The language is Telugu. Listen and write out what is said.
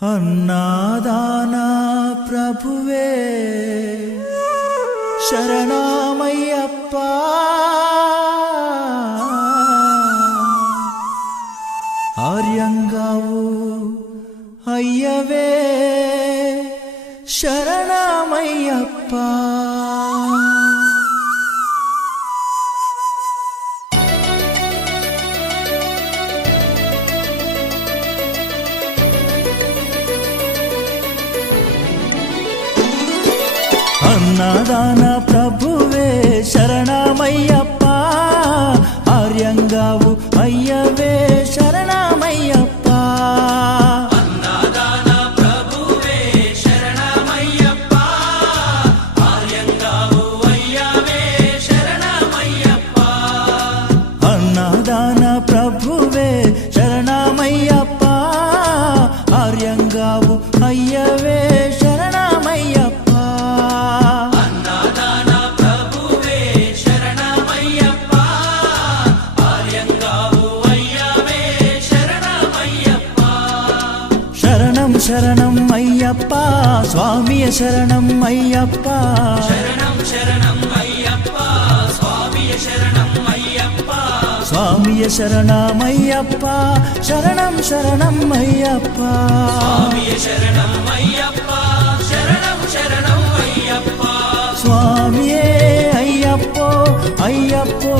అన్నాదాన ప్రభువే శరణమయ్యప్ప ఆర్యంగావు అయ్యవే శరణమయ్యప్ప అన్నదాన ప్రభువే శరణమయ్యప్ప ఆర్యంగావు అయ్యవే శరణమయ్యప్ప అన్నదాన ప్రభువే శరణమయ్యప్ప ఆర్యంగావు అయ్యవే శరణమయ్యప్ప అన్నదాన ప్రభువే శరణమయ్యప్ప ఆర్యంగావు అయ్యవే శరణం అయ్యప్ప స్వామియ శరణం అయ్యప్ప శరణం శరణం అయ్యప్ప స్వామియ శరణం అయ్యప్ప స్వామియ శరణమయ్యప్ప శరణం శరణం అయ్యప్ప స్వామియ శరణం అయ్యప్ప శరణం శరణం అయ్యప్ప స్వామియే అయ్యప్పో అయ్యప్పో